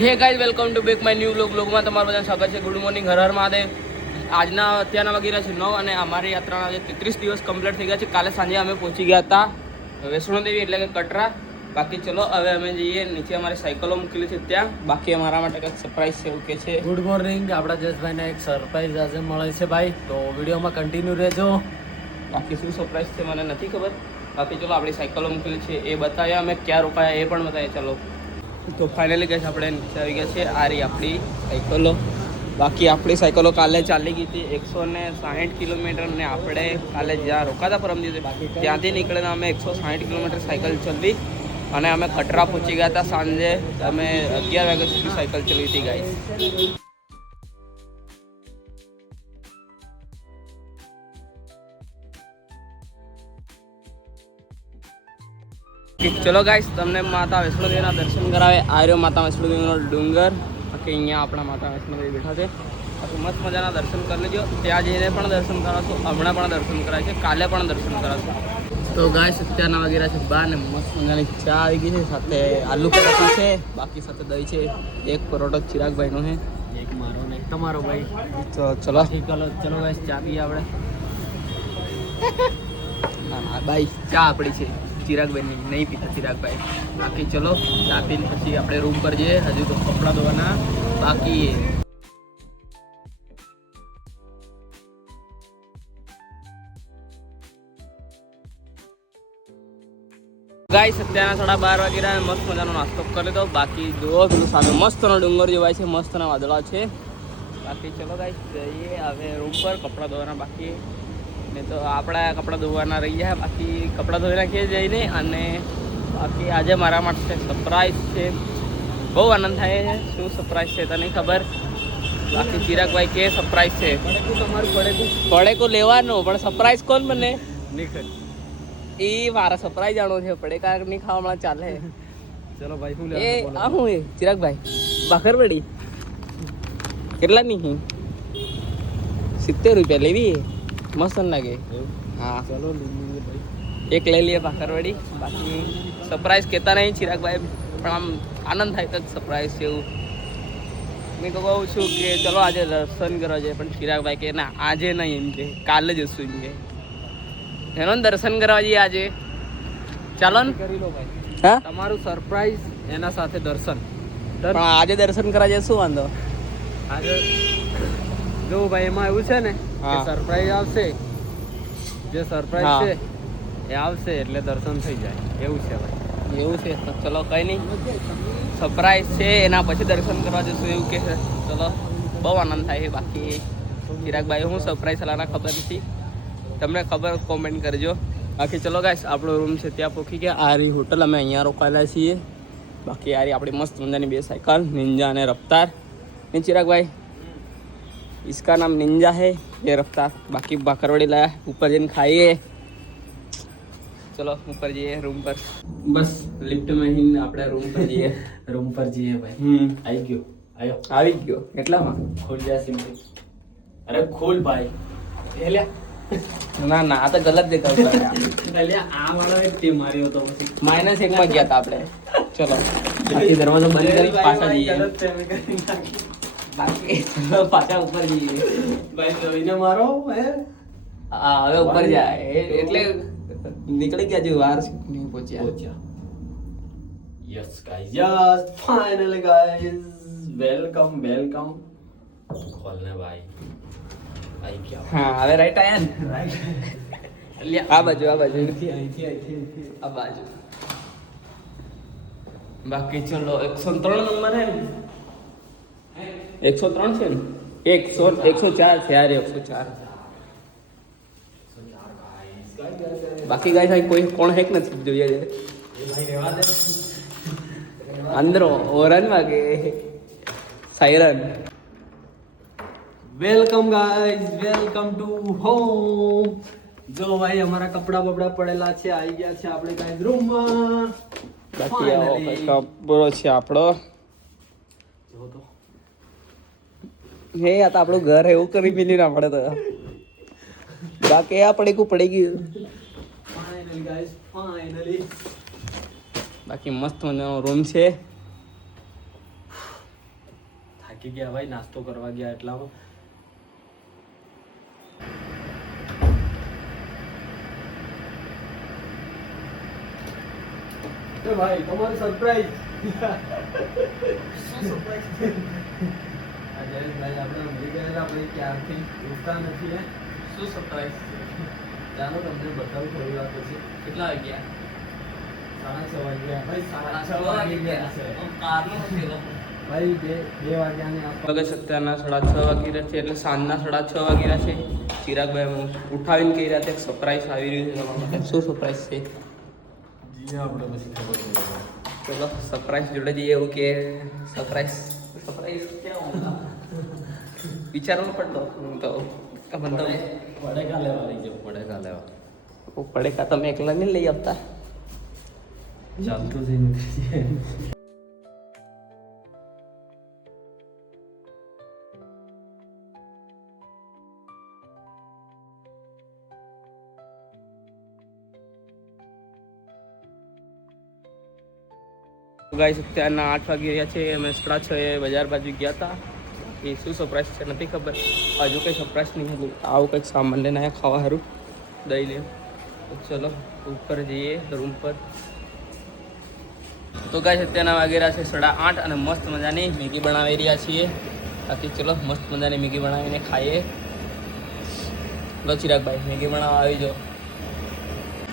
Hey guys welcome to back my new બ્લોગમાં તમારું બધાનું સ્વાગત છે. Good morning, Har Har Mahadev. આજના અત્યારના વાગી છે 9 અને અમારી યાત્રાના આજે 33 દિવસ કમ્પ્લીટ થઈ ગયા છે. કાલે સાંજે અમે પહોંચી ગયા હતા વૈષ્ણોદેવી એટલે કે કટરા. બાકી ચલો હવે અમે જઈએ નીચે, અમારી સાયકલો મૂકેલી છે ત્યાં. બાકી અમારા માટે કંઈક સરપ્રાઈઝ છે એવું કે છે. Good morning. આપણા જસભાઈને એક સરપ્રાઈઝ આજે મળે છે ભાઈ, તો વિડીયોમાં કન્ટિન્યુ રહેજો. બાકી શું સરપ્રાઈઝ છે મને નથી ખબર. બાકી ચલો આપણી સાયકલો મૂકેલી છે એ બતાવ્યા, અમે ક્યાં રોકાયા એ પણ બતાવ્યા. ચલો તો ફાઇનલી ગઈ આપણે નીચે આવી ગયા છે. આ રહી આપણી સાયકલો. બાકી આપણી સાયકલો કાલે ચાલી ગઈ હતી 160 કિલોમીટર ને આપણે કાલે જ્યાં રોકાતા પરમ દિવસે ત્યાંથી નીકળીને અમે 160 કિલોમીટર સાયકલ ચલાવી અને અમે કટરા પહોંચી ગયા હતા સાંજે. અમે 11 વાગ્યા સુધી સાયકલ ચલાવી હતી ગાઈસ. ચલો ગાઈસ તમને માતા વૈષ્ણોદેવીના દર્શન કરાવે. આ રહ્યો માતા વૈષ્ણોદેવીનો ડુંગર. બાકી અહીંયા આપણા માતા વૈષ્ણોદેવી બેઠા છે. બાકી મસ્ત મજાના દર્શન કરી લેજો. ત્યાં જઈને પણ દર્શન કરાવશો, હમણાં પણ દર્શન કરાય છે, કાલે પણ દર્શન કરાવશો. તો ગાઈસ અત્યારના વાગેરા છે 12 ને મસ્ત મજાની ચા આવી ગઈ છે, સાથે આલુ પરાઠા છે, બાકી સાથે દહીં છે, એક પરોઠો ચિરાગભાઈનો છે, એક મારો ને એક તમારો ભાઈ. તો ચલો ચલો ગાઈસ ચા પીએ આપણે. હા ભાઈ ચા આપણી છે, ચિરાગભાઈ નહીં પીતા ચિરાગભાઈ. બાકી ચલો ચા પીને પછી આપણે રૂમ પર જઈએ. હજુ તો કપડાં ધોવાના બાકી. ગાઈસ અત્યારના 12:30 વાગી રહ્યા. મસ્ત મજાનો નાસ્તો કરી લીધો. બાકી જુઓ પેલું સામે મસ્તનો ડુંગર જોવાય છે, મસ્તના વાદળા છે. બાકી ચલો ગાઈસ જઈએ હવે રૂમ પર. કપડાં ધોવાના બાકી ને તો આપણા કપડાં ધોવાના રહી જાય. બાકી કપડાં ધોઈ નાખીએ જઈને. અને બાકી આજે મારા માટે સરપ્રાઈઝ છે. બહુ આનંદ થાય છે. શું સરપ્રાઈઝ છે તને ખબર? બાકી ચિરાગભાઈ કે સરપ્રાઈઝ છે તમારું પડેકું લેવાનું, પણ સરપ્રાઈઝ કોણ મને નિખર. એ મારા સરપ્રાઈઝ જાણો છે. પડેકા નહીં ખાવા ચાલે. ચલો ભાઈ શું એ આ હું એ ચિરાગભાઈ બાખરવડી કેટલાની છે? 70 રૂપિયા લેવી. મસ્ત લાગે. હા ચલો ભાઈ એક લઈ લઈએ ભાખરવડી. બાકી સરપ્રાઈઝ કહેતા નહીં ચિરાગભાઈ, પણ આમ આનંદ થાય તો સરપ્રાઈઝ છે એવું. મેં તો કહું છું કે ચલો આજે દર્શન કરવા જાય, પણ ચિરાગભાઈ કે ના આજે નહીં, એમ કે કાલે જશું એમ કે. એનો દર્શન કરવા જઈએ આજે. ચાલો ને કરી લો ભાઈ. હા તમારું સરપ્રાઈઝ એના સાથે દર્શન. પણ આજે દર્શન કરવા જાય શું વાંધો? આજે જો ભાઈ એમાં એવું છે ને કે હા. સરપ્રાઈઝ આવશે, જે સરપ્રાઈઝ હા. છે એ આવશે એટલે દર્શન થઈ જાય એવું છે ભાઈ. એવું છે તો ચલો કંઈ નહીં, સરપ્રાઈઝ છે એના પછી દર્શન કરવા જશું એવું કે છે. ચલો બહુ આનંદ થાય છે. બાકી ચિરાગભાઈ હું સરપ્રાઈઝ લાના ખબર નથી, તમને ખબર કોમેન્ટ કરજો. બાકી ચલો ગાઈસ આપણો રૂમ છે ત્યાં પહોંચી ગયા. આ રહી હોટલ, અમે અહીંયા રોકાયેલા છીએ. બાકી આ રહી આપણી મસ્ત મજાની બે સાયકલ, નિંજા અને રફતાર. ને ચિરાગભાઈ इसका नाम निंजा है, ये रफ्तार. बाकी भाखरवड़ी लाया, ऊपर जन खाइए. चलो ऊपर જઈએ રૂમ પર. બસ લિફ્ટ માં ही આપણે રૂમ પર જઈએ. રૂમ પર જઈએ ભાઈ. આવી ગયો. આવી ગયો એટલામાં ખોલ જા સિમ્પલ. અરે ખોલ ભાઈ. એ લે ના ના આ તો ગલત દેખાવ લે આ વાળો એક તે માર્યો તો પછી -1 માં ગયા હતા આપણે. ચલો બાકી દરવાજો બંધ કરી પાછા જઈએ. બાકી ચલો પાછા ઉપર જઈએ. ભાઈ જોઈને મારો હે. હા હવે ઉપર જાય એટલે નીકળી ગયા જો વાર નહીં પહોંચ્યા. Yes guys, yes finally guys, welcome. ખોલને ભાઈ. આવી ગયા. હા હવે રાઈટ આયા ને. રાઈટ. આ બાજુ અહીંથી આ બાજુ. બાકી ચલો 103 નંબર હે ને? 103 છે ને? 104 છે. યાર 104. બાકી ગાઈસ અહીં કોઈ કોણ હેક નથી જોઈએ છે. ભાઈ રહેવા દે. અંદર ઓરન વાગે siren. Welcome guys, welcome to home. જો ભાઈ અમારા કપડા બપડા પડેલા છે, આવી ગયા છે આપણે ગાઈસ રૂમમાં. બાકી આવો કપડો છે આપણો. જો તો હે આ તો આપણું ઘર એવું કરી મિલી ના પડે તો. બાકી આ પડી ગયું. Finally guys, finally. બાકી મસ્ત મજાનો રૂમ છે. થાકી ગયા ભાઈ, નાસ્તો કરવા ગયા એટલામાં. તો ભાઈ તમારું સરપ્રાઈઝ. ભાઈ આપણે મળી ગયા, આપણે ક્યારથી ઉઠતા નથી હે. શું સરપ્રાઈઝ? ચાલો તમને બતાવું થોડી વાર પછી. કેટલા વાગ્યા? 6:30 વાગ્યા ભાઈ, 6:30 વાગી વાગ્યા છે કારનો થયેલો. ભાઈ. 2 વાગ્યાની આસપાસ. વાગે સત્યાના 6:30 વાગી રહ્યા છે, એટલે સાંજના 6:30 વાગી રહ્યા છે. ચિરાગભાઈ ઉઠાવીને કહી રહ્યા છે સરપ્રાઈઝ આવી રહ્યું છે તમારા માટે. શું સરપ્રાઈઝ છે? જી આપણે પછી ખબર પડે. ચલો સરપ્રાઈઝ જોડે જઈએ. એવું કે સરપ્રાઈઝ ક્યાં હોગા? વિચારવું પડતો હું તો પડેકા લેવા લઈ જાઉં, પડેકા લેવા. પડેકા તમે એકલા નહીં લઈ આપતા? ચાલતું જઈને ગાઈસ અત્યારના 8 વાગી રહ્યા છે. અમે 6:30 બજાર બાજુ ગયા હતા. એ શું સરપ્રાઈઝ છે નથી ખબર. હજુ કંઈ સરપ્રાઈઝ નહીં હતું. આવું કંઈક સામાન લઈને આવ્યા ખાવા સારું દઈ લે. ચલો ઉપર જઈએ રૂમ પર. તો ગાઈસ અત્યારના વાગી રહ્યા છે 8:30 અને મસ્ત મજાની મેગી બનાવી રહ્યા છીએ. બાકી ચલો મસ્ત મજાની મેગી બનાવીને ખાઈએ. લો ચિરાગભાઈ મેગી બનાવવા આવી જાઓ.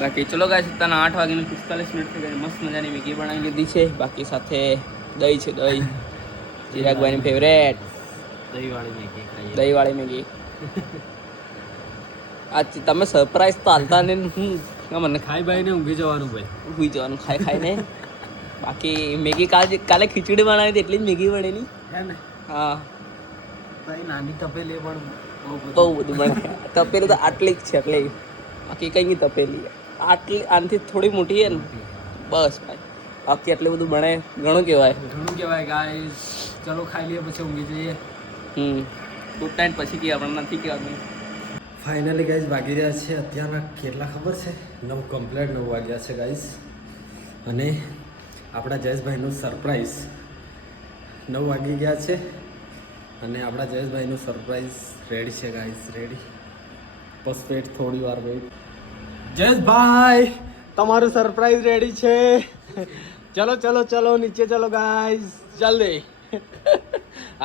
બાકી ચલો ગાઈસ અત્યારના 8:45 થઈ ગઈ. મસ્ત મજાની મેગી બનાવી લીધી છે. બાકી સાથે દહીં છે, દહીં ચિરાગભાઈની ફેવરેટ દહીંવાળી મેગી. આ તમે સરપ્રાઈઝ તો હાલતા ને મને ખાઈ ભાઈને ઊંઘી જવાનું ભાઈ. ઊંઘી જવાનું ખાઈ ખાઈને. બાકી મેગી કાલે ખીચડી બનાવી હતી એટલી જ મેગી બનેલી. હે ને? હા ભાઈ નાની તપેલી પણ બહુ બધું બને. તપેલી તો આટલી જ છે એટલે બાકી કઈ નહીં તપેલી. આટલી આનાથી થોડી મોટી છે ને બસ ભાઈ. બાકી આટલું બધું બને ઘણું કહેવાય. ઘણું કહેવાય ગાઈસ. ચલો ખાઈ લઈએ પછી ઊંઘી જઈએ. ગુડ નાઇટ પછી કે આપણે નથી કહેવાનું. ફાઇનલી ગાઈસ વાગી રહ્યા છે અત્યારના કેટલા ખબર છે? 9 કમ્પ્લીટ 9 વાગ્યા છે ગાઈસ. અને આપણા જયેશભાઈનું સરપ્રાઈઝ 9 વાગી ગયા છે. અને આપણા જયેશભાઈનું સરપ્રાઈઝ રેડી છે ગાઈસ, રેડી. બસ વેટ થોડી વાર વેટ. જયેશભાઈ તમારું સરપ્રાઈઝ રેડી છે. ચલો ચલો ચલો નીચે ચલો ગાઈસ, જલ્દી.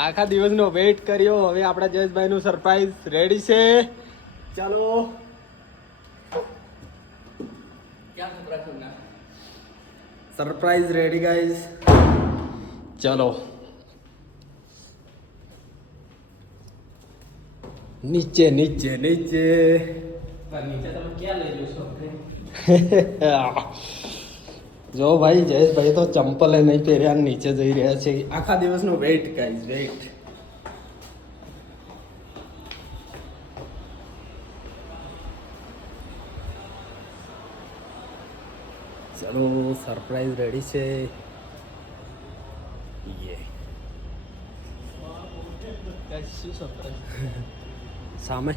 આખા દિવસનો વેઇટ કર્યો, હવે આપણા જયેશભાઈનું સરપ્રાઈઝ રેડી છે. ચાલો. સરપ્રાઈઝ રેડી ગાઈસ, ચલો નીચે નીચે નીચે. નીચે તમે ક્યાં લઈ જશો? જો ભાઈ જયેશભાઈ તો ચંપલે નહીં પહેર્યા નીચે જઈ રહ્યા છે. આખા દિવસનો વેઇટ ગાઈસ, વેઇટ. ચલો સરપ્રાઈઝ રેડી છે. શું સરપ્રાઈઝ? સામે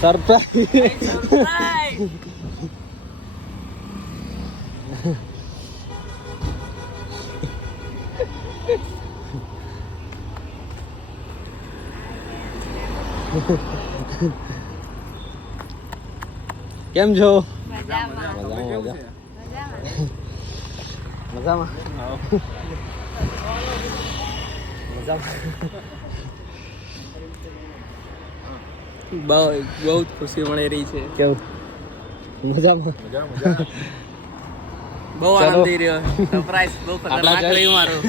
સરપ્રાઈઝ. કેમ છો? મજામાં. મજામાં. બહુ ખુશી મળી રહી છે. કેવું? મજામાં. બહુ આનંદ થઈ રહ્યો. સરપ્રાઈઝ બહુ ખતરનાક રહ્યું મારું.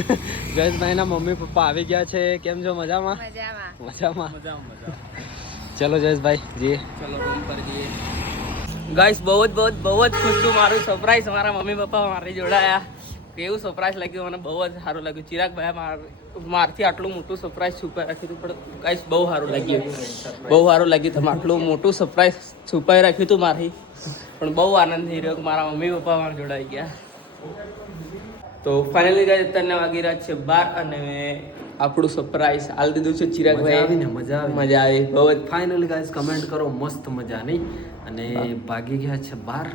જયેશભાઈના મમ્મી પપ્પા આવી ગયા છે. કેમ છો? મજામાં. મજામાં. ચલો જયેશભાઈ જઈએ. ચલો રૂમ પર જઈએ. ગાઈસ બહુ જ ખુશ છું. મારું સરપ્રાઈઝ મારા મમ્મી પપ્પા મારી જોડાયા. કેવું સરપ્રાઈઝ લાગ્યું મને, બહુ જ સારું લાગ્યું. ચિરાગભાઈ મારથી આટલું મોટું સરપ્રાઈઝ છુપાઈ રાખ્યું હતું, પણ ગાઈસ બહુ સારું લાગ્યું. બહુ સારું લાગ્યું. તમે આટલું મોટું સરપ્રાઈઝ છુપાઈ રાખ્યું હતું મારી, પણ બહુ આનંદ થઈ રહ્યો કે મારા મમ્મી પપ્પા મારા જોડાઈ ગયા. તો ફાઇનલી ગાઈસ અત્યારે વાગી રહ્યા છે 12 અને આપણું સરપ્રાઈઝ હાલ દીધું છે ચિરાગભાઈ. મજા આવી બહુ જ. ફાઇનલી ગાઈસ કમેન્ટ કરો મસ્ત મજા નહીં. અને ભાગી ગયા છે 12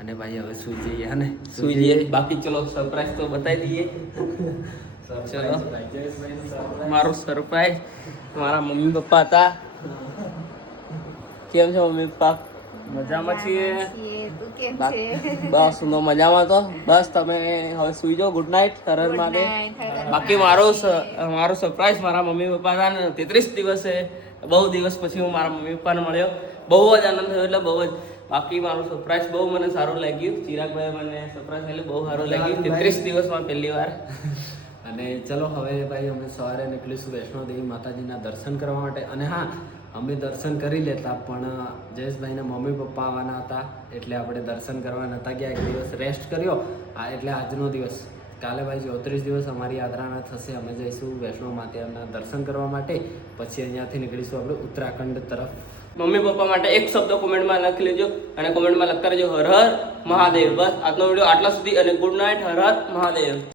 અને ભાઈ હવે સુઈ જઈએ. હે ને? સુઈ જઈએ. બાકી ચલો સરપ્રાઈઝ તો બતાવી દઈએ. સરપ્રાઈઝ ભાઈ જયેશભાઈનું સરપ્રાઈઝ. મારું સરપ્રાઈઝ મારા મમ્મી પપ્પા હતા. કેમ છો મમ્મી પપ્પા? મજામાં છીએ. તું કેમ બા- છે? બસ હું તો મજામાં તો બસ તમે હવે સુઈ જાઓ. ગુડ નાઇટ સરર Good માટે. night, હર બાકી મારું સરપ્રાઈઝ મારા મમ્મી પપ્પા હતા ને 33 દિવસે બહુ દિવસ પછી હું મારા મમ્મી પપ્પાને મળ્યો. બહુ જ આનંદ થયો એટલે બહુ જ. બાકી મારું સરપ્રાઈઝ બહુ મને સારું લાગ્યું. ચિરાગભાઈ મને સરપ્રાઈઝ એટલે બહુ સારું લાગ્યું. 33 દિવસમાં પહેલી વાર. અને ચલો હવે ભાઈ અમે સવારે નીકળીશું વૈષ્ણોદેવી માતાજીના દર્શન કરવા માટે. અને હા, અમે દર્શન કરી લેતા પણ જયેશભાઈના મમ્મી પપ્પા આવવાના હતા એટલે આપણે દર્શન કરવા નહોતા ગયા. એક દિવસ રેસ્ટ કર્યો. એટલે આજનો દિવસ. કાલે ભાઈ 34 દિવસ અમારી યાત્રાના થશે. અમે જઈશું વૈષ્ણો માતાના દર્શન કરવા માટે. પછી અહીંયાથી નીકળીશું આપણે ઉત્તરાખંડ તરફ. મમ્મી પપ્પા માટે એક શબ્દ કોમેન્ટમાં લખી લેજો અને કોમેન્ટમાં લખતા રહેજો હર હર મહાદેવ. બસ આજનો વિડીયો આટલા સુધી અને ગુડ નાઇટ. હર હર મહાદેવ.